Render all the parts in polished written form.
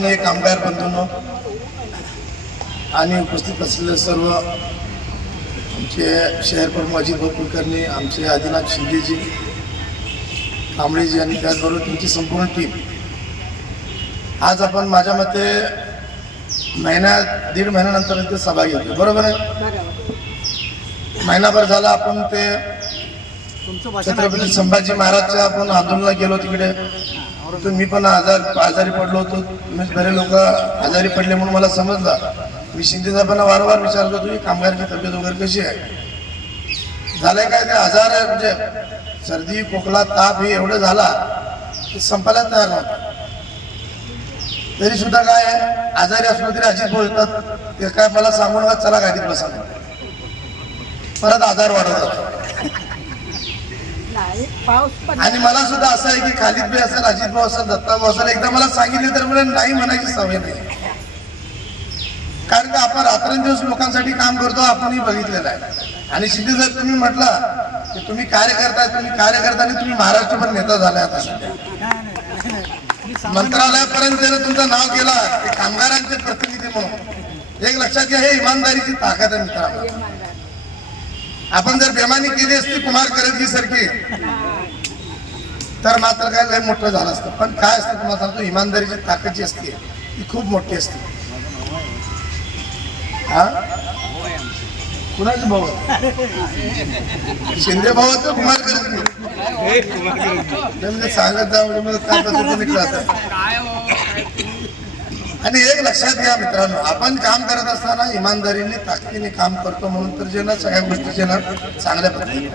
आदरणीय कामगार बंधूंनो आणि उपस्थित असलेले सर्व आमचे शहर प्रमुख अजित भाऊ कुलकर्णी, आमचे आदिनाथ शिंदेजी, कांबळेजी आणि त्याचबरोबर त्यांची संपूर्ण टीम, आज आपण माझ्या मते दीड महिन्यानंतर इथे सभा घेतली, बरोबर आहे? महिनाभर झाला आपण ते छत्रपती संभाजी महाराजच्या आपण आंदोलनाला गेलो तिकडे. मी पण आजारी पडलो होतो. बरे लोक आजारी पडले म्हणून मला समजलं. मी शिंदे साहेबांना वारंवार विचारत होतो की कामगारांची तब्येत वगैरे कशी आहे, झालंय काय ते आजार आहे, म्हणजे सर्दी खोकला ताप हे एवढं झाला की संपायला तयार नव्हता. तरी सुद्धा काय आहे, आजारी असलो तरी अजित भाऊ येतात, ते काय मला सांगून का चला गाडीत बसा, परत आजार वाढवतात. आणि मला सुद्धा असं आहे की खालीद भाई असेल, अजित भाऊ असेल, दत्ता भाऊ असेल, एकदा मला सांगितले तर मला नाही म्हणायची सवय नाही. कारण का आपण रात्रंदिवस लोकांसाठी काम करतो, आपणही बघितलेलं आहे. आणि शिंदे साहेब तुम्ही म्हटलं की तुम्ही कार्यकर्ता आणि तुम्ही महाराष्ट्रभर नेता झालाय. आता सध्या मंत्रालयापर्यंत तुमचं नाव केलं की कामगारांचे प्रतिनिधी म्हणून. एक लक्षात घ्या, हे इमानदारीची ताकद आहे मित्रांनो. आपण जर बेमानी केली असती कुमार करंजी सारखी तर मात्र काय लय मोठं झालं असतं. पण काय असतं तुम्हाला सांगतो, इमानदारीची ताकद जी असते ती खूप मोठी असते. हा कुणाचे भाऊ शिंदे भाऊ तर कुमार करंजी सांगत जा म्हणजे काय पद्धतीने. आणि एक लक्षात घ्या मित्रांनो, आपण काम करत असताना इमानदारीने ताकदीने काम करतो म्हणून तर जे ना सगळ्या गोष्टीचे ना चांगल्या पद्धतीने.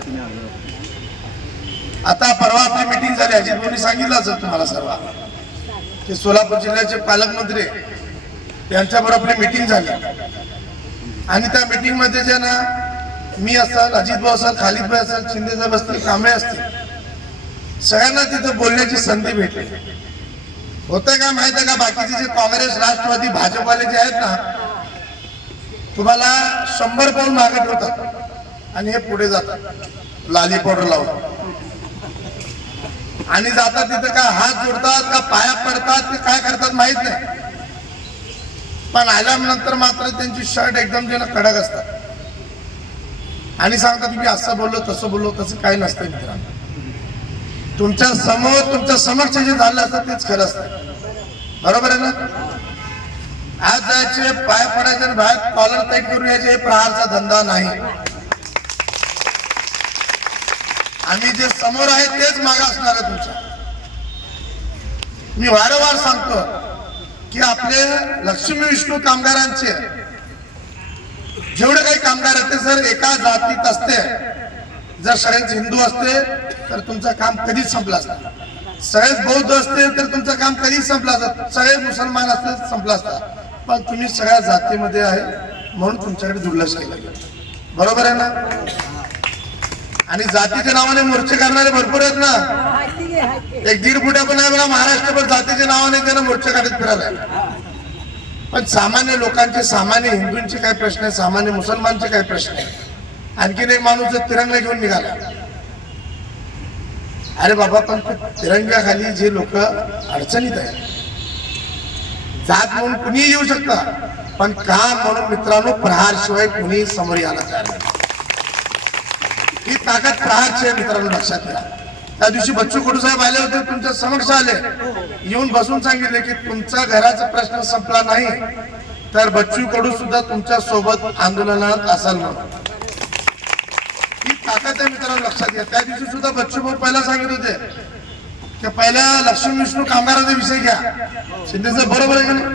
आता परवा आपली मीटिंग झाली, अजित भाऊंनी सांगितलं असेल तुम्हाला सर्व की सोलापूर जिल्ह्याचे पालकमंत्री यांच्याबरोबर आपली मीटिंग झाली. आणि त्या मीटिंग मध्ये जे ना मी असेल, अजित भाऊ असेल, खालीद भाई असेल, शिंदे साहेब असतील, कांबळे असतील, सगळ्यांना तिथे बोलण्याची संधी भेटली. होतंय का माहित आहे का, बाकीचे जे काँग्रेस, राष्ट्रवादी, भाजपवाले जे आहेत ना, तुम्हाला 100 पाऊल मागे ठेवतात आणि हे पुढे जातात लाली पावडर लावून. आणि जातात तिथे का हात जोडतात का पाया पडतात ते काय करतात माहित नाही. पण आल्यानंतर मात्र त्यांची शर्ट एकदम जे ना कडक असतात आणि सांगतात मी असं बोललो तसं बोललो. तसं काही नसतं मित्रांनो. तुमच्या समोर तुमच्या समक्ष जे झालं असतं तेच खरं असतं, बरोबर आहे ना? आज जायचे पाय पडायचे आणि बाहेर कॉलर टाईट करून यायचे, हे प्रहारचा धंदा नाही. आम्ही जे समोर आहे तेच मागे असणार आहे तुमच्या. मी वारंवार सांगतो की आपले लक्ष्मी विष्णू कामगारांचे जेवढे काही कामगार आहेत ते सर एका जातीत असते. जर सगळेच हिंदू असते तर तुमचं काम कधीच संपलं असतं. सगळेच बौद्ध असते तर तुमचं काम कधीच संपलं असतं. सगळे मुसलमान असते संपलं असतं. पण तुम्ही सगळ्या जातीमध्ये आहे म्हणून तुमच्याकडे दुर्लक्ष केलं गेलं, बरोबर आहे ना? आणि जातीच्या नावाने मोर्चे करणारे भरपूर आहेत ना. एक 1.5 फुटा पण आहे बघा महाराष्ट्रभर जातीच्या नावाने त्यांना मोर्चे काढत फिरायला. पण सामान्य लोकांचे, सामान्य हिंदूंचे काय प्रश्न आहे, सामान्य मुसलमानचे काय प्रश्न आहे. आणखीन एक माणूस तिरंगा घेऊन निघाला. अरे बाबा, पण तिरंग्याखाली जे लोक अडचणीत आहेत, जात म्हणून कुणी येऊ शकता, पण काम म्हणून मित्रांनो प्रहार शिवाय कुणी समोर यायला तयार नाही. ही ताकद प्रहारची आहे मित्रांनो, लक्षात घ्या. त्या दिवशी बच्चू कडू साहेब आले होते, तुमच्या समक्ष आले, येऊन बसून सांगितले की तुमचा घराचा प्रश्न संपला नाही तर बच्चू कडू सुद्धा तुमच्या सोबत आंदोलनात असाल म्हणून. ही ताकद आहे मित्रांनो, लक्षात घ्या. त्या दिवशी सुद्धा बच्चू भाऊ पहिला सांगित होते की पहिल्या लक्ष्मी विष्णू कामगाराचा विषय घ्या. शिंदे साहेब बरोबर आहे का नाही?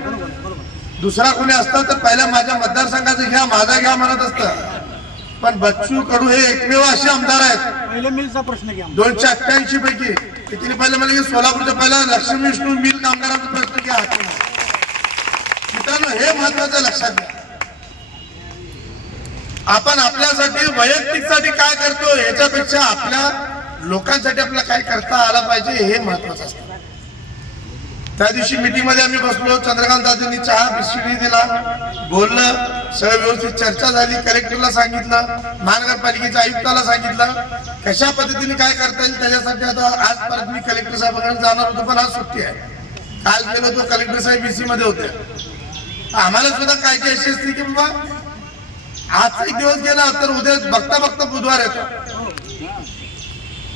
दुसरा कोणी असता तर पहिल्या माझ्या मतदारसंघाचा घ्या, माझा घ्या म्हणत असतं. पण बच्चू कडू हे एकमेव असे आमदार आहेत 288 पैकी किती पहिले मला की सोलापूरच्या पहिला लक्ष्मी विष्णू मिल कामगारांचा प्रश्न घ्या. मित्रांनो, हे महत्वाचं लक्षात घ्या. आपण आपल्यासाठी वैयक्तिकसाठी काय करतो याच्यापेक्षा आपल्या लोकांसाठी आपल्याला काय करता आला पाहिजे हे महत्वाचं असतं. त्या दिवशी मीटिंग मध्ये आम्ही बसलो, चंद्रकांत दादांनी चहा बिस्किट दिला, बोललं, सगळं व्यवस्थित चर्चा झाली. कलेक्टरला सांगितलं, महानगरपालिकेच्या आयुक्ताला सांगितलं कशा पद्धतीने काय करता येईल त्याच्यासाठी. आता आज परत मी कलेक्टर साहेबांकडे जाणार होतो पण आज सुट्टी आहे. काल गेलो तो कलेक्टर साहेब बीसी मध्ये होते, आम्हाला सुद्धा काय काय अशी असते की बाबा आजचा एक दिवस गेला तर उद्या बघता बघता बुधवार येतो,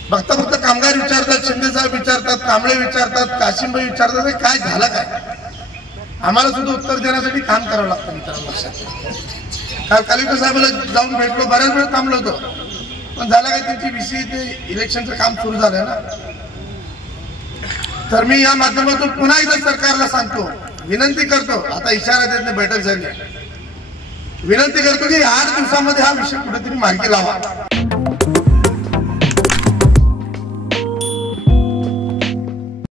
बघता बघता कामगार विचारतात, शिंदे साहेब विचारतात, कांबळे विचारतात, काशिमभाई विचारतात, काय झालं काय. आम्हाला सुद्धा उत्तर देण्यासाठी काम करावं लागतं मित्रांनो. लक्षात काल कलेक्टर साहेबाला जाऊन भेटलो, बऱ्याच वेळ थांबलो होतो, पण झालं काय त्यांची बीसी ते इलेक्शनचं काम सुरू झालं ना. तर मी या माध्यमातून पुन्हा एकदा सरकारला सांगतो, विनंती करतो, आता इशारा देत नाही, बैठक झाली, विनंती करतो की 8 दिवसामध्ये हा विषय कुठेतरी मार्गी लावा.